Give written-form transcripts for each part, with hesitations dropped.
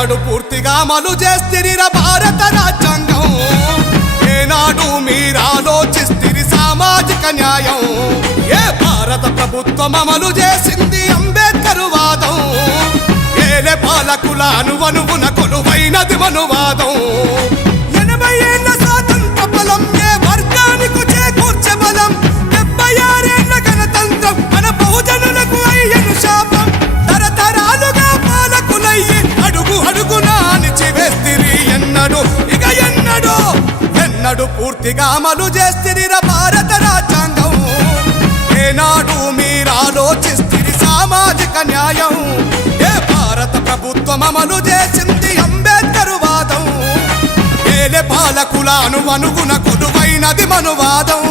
ఎన్నడు పూర్తిగా అమలు చేస్తిరిరా భారత రాజ్యాంగం ఏనాడు మీరాలోచిస్తిరి సామాజిక న్యాయం ఏ భారత ప్రభుత్వం అమలు చేసింది అంబేద్కర్ వాదం ఏలే పాలకుల అనువనువున కొలువైనది మనువాదం 80 ఏళ్ల స్వాతంత్ర బలం ఏ వర్గానికి చేకూర్చే బలం 76 ఏళ్ల గణతంత్రం మన బహుజనులకు అయ్యను శాపం తరతరాలుగా పాలకులయ్యి అడుగు అడుగునా అణిచివేస్తిరి ఎన్నడు ఇక ఎన్నడు పూర్తిగా అమలు చేస్తిరిరా భారత రాజ్యాంగం ఏనాడు మీరాలోచిస్తిరి సామాజిక న్యాయం ఏ భారత ప్రభుత్వం అమలు చేసింది అంబేద్కర్ వాదం ఏలే పాలకుల అనువనుగున కొలువైనది మనువాదం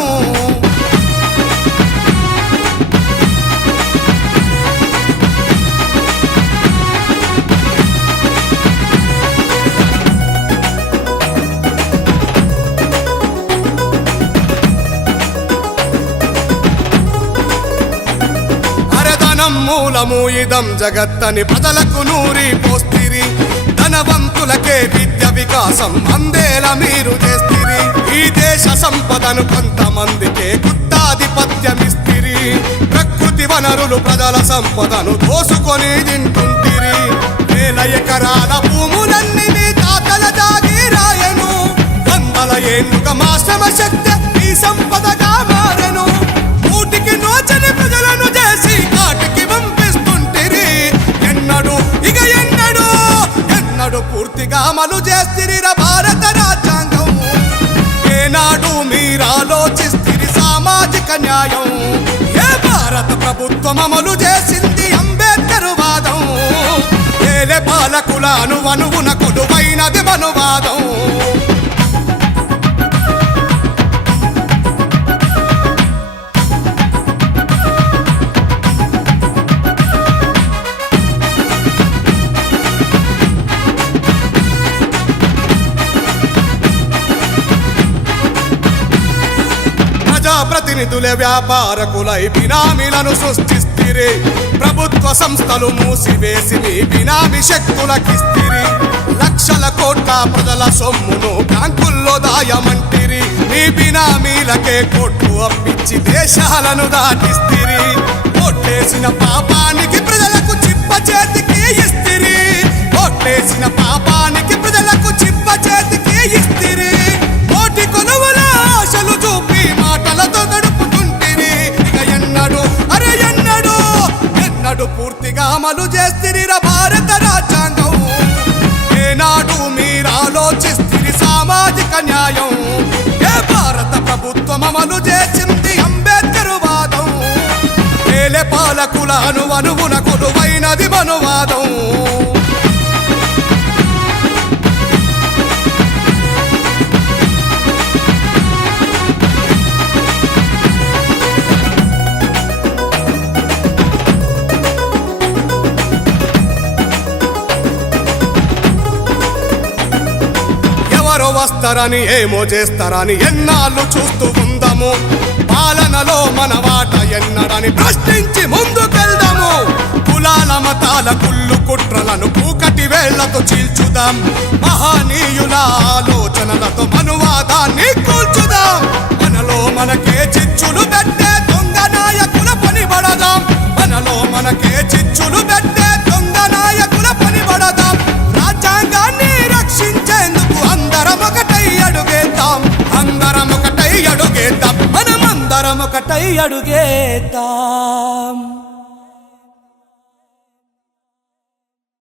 మూలము ఇదం జగత్తని ప్రజలకు నూరి పోస్తిరి ధనవంతులకే విద్య వికాసం అందేలా మీరు చేస్తిరి ఈ దేశ సంపదను కొంతమందికే గుత్తాధిపత్యమిస్తిరి ప్రకృతి వనరులు ప్రజల సంపదను దోసుకొని తింటుంటిరి వేల ఎకరాల భూములన్నీ మీ తాతల జాగీరాయను వందల ఏళ్లుగా మా శ్రమ శక్తి ఈ సంపదగా మారెను కూటికి నోచని ప్రజలను చేసి కాటికి పంపిస్తుంటిరి ఎన్నడు పూర్తిగా అమలు చేస్తిరిరా భారత రాజ్యాంగం ఏనాడు మీరాలోచిస్తిరి సామాజిక న్యాయం ఏ భారత ప్రభుత్వం అమలు చేసింది అంబేద్కర్ వాదం ఏలే పాలకుల అనువనువున కొలువైనది మనువాదం ప్రతినిధులే వ్యాపారకులై బినామీలను సృష్టిస్తిరి ప్రభుత్వ సంస్థలు మూసివేసి మీ బినామీ శక్తులకిస్తిరి లక్షల కోట్ల ప్రజల సొమ్మును బ్యాంకుల్లో దాయమంటిరి మీ బినామీలకే కోట్లు అప్పించి దేశాలను దాటిస్తిరి ఓట్లేసిన పాపానికి ప్రజలకు చిప్ప చేతికి ఇస్తిరి ఓట్లేసిన పాపానికి ప్రజలకు చిప్ప చేతికి ఇస్తిరి కోటి కొనువల ఆశలు చూపి మాటలతో గడుపుతుంటిరి ఇక ఎన్నడు పూర్తిగా అమలు చేస్తిరిరా భారత రాజ్యాంగం ఏనాడు మీరాలోచిస్తిరి సామాజిక న్యాయం ఏ భారత ప్రభుత్వం అమలు చేసింది అంబేద్కర్ వాదం ఏలే పాలకుల అనువనువున కొలువైనది మనువాదం వస్తారని ఏమో చేస్తారని ఎన్నాళ్ళు చూస్తూ ఉందాము పాలనలో మన వాట ఎన్నడని ప్రశ్నించి ముందుకెళ్దాము కులాల మతాల కుళ్ళు కుట్రలను కూకటి వేళ్లతో చీల్చుదాం మహనీయుల ఆలోచనలతో మనువాదాన్ని కూల్చుదాం మనలో మనకే చిచ్చులు పెట్టే దొంగ నాయకుల పనిబడదాం మనలో మనకే చిచ్చులు పెట్టే దొంగ నాయకుల పనిబడదాం రాజ్యాంగాన్ని రక్షించేందుకు అందరం ఒకటై అడుగేద్దాం మనమందరం ఒకటై అడుగేద్దాం